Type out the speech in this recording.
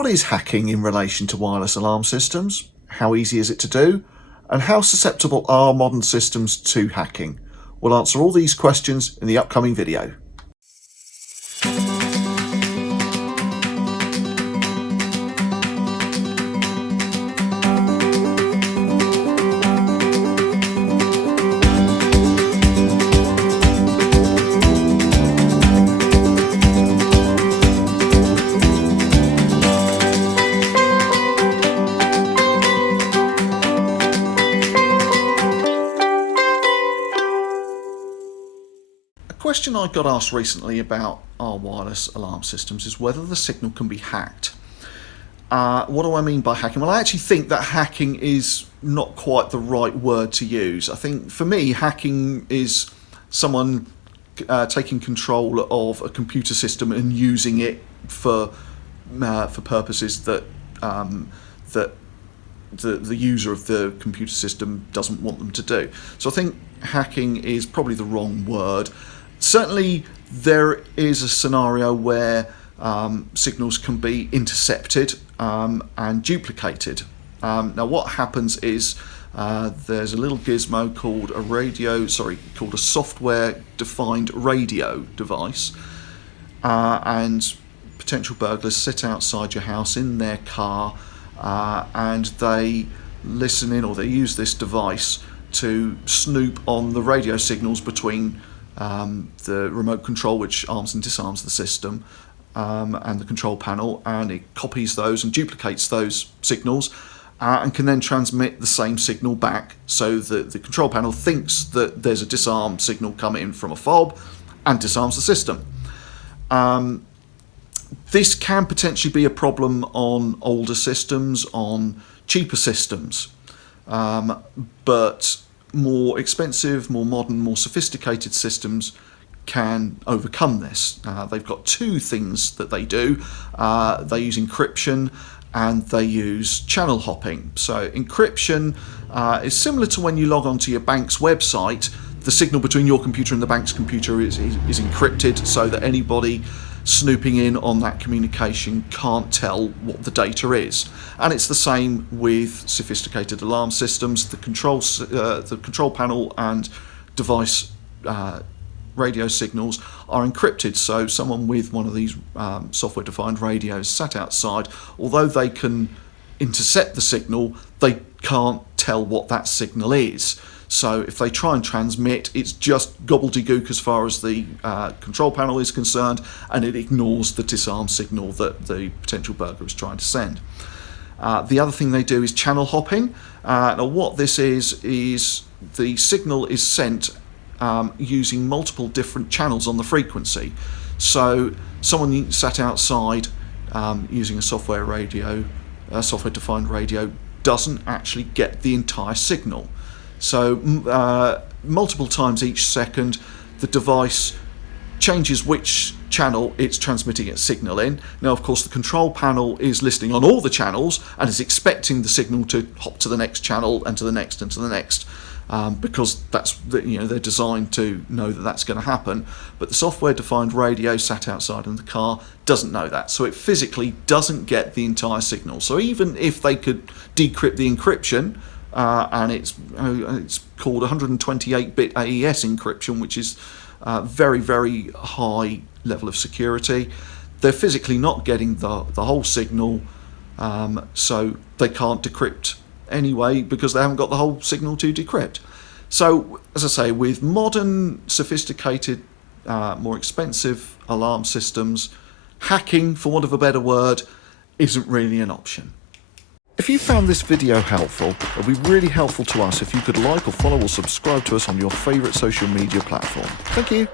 What is hacking in relation to wireless alarm systems? How easy is it to do? And how susceptible are modern systems to hacking? We'll answer all these questions in the upcoming video. A question I got asked recently about our wireless alarm systems is whether the signal can be hacked. What do I mean by hacking? Well, I actually think that hacking is not quite the right word to use. I think for me, hacking is someone taking control of a computer system and using it for purposes that the user of the computer system doesn't want them to do. So I think hacking is probably the wrong word. Certainly there is a scenario where signals can be intercepted and duplicated. Now what happens is there's a little gizmo called a software-defined radio device, and potential burglars sit outside your house in their car and they listen in, or they use this device to snoop on the radio signals between the remote control, which arms and disarms the system, and the control panel, and it copies those and duplicates those signals and can then transmit the same signal back, so that the control panel thinks that there's a disarm signal coming from a fob and disarms the system. This can potentially be a problem on older systems, on cheaper systems, but more expensive, more modern, more sophisticated systems can overcome this. They've got two things that they do. They use encryption and they use channel hopping. So encryption is similar to when you log onto your bank's website. The signal between your computer and the bank's computer is encrypted, so that anybody snooping in on that communication can't tell what the data is. And it's the same with sophisticated alarm systems. The control panel and device radio signals are encrypted, so someone with one of these software-defined radios sat outside, although they can intercept the signal, they can't tell what that signal is. So if they try and transmit, it's just gobbledygook as far as the control panel is concerned, and it ignores the disarm signal that the potential burglar is trying to send. The other thing they do is channel hopping. Now what this is the signal is sent using multiple different channels on the frequency. So someone sat outside using a software-defined radio doesn't actually get the entire signal. So multiple times each second, the device changes which channel it's transmitting its signal in. Now, of course, the control panel is listening on all the channels and is expecting the signal to hop to the next channel and to the next and to the next, because they're designed to know that that's going to happen. But the software-defined radio sat outside in the car doesn't know that, so it physically doesn't get the entire signal. So even if they could decrypt the encryption, and it's called 128-bit AES encryption, which is very, very high level of security, they're physically not getting the whole signal, so they can't decrypt anyway because they haven't got the whole signal to decrypt. So, as I say, with modern, sophisticated, more expensive alarm systems, hacking, for want of a better word, isn't really an option. If you found this video helpful, it would be really helpful to us if you could like or follow or subscribe to us on your favourite social media platform. Thank you.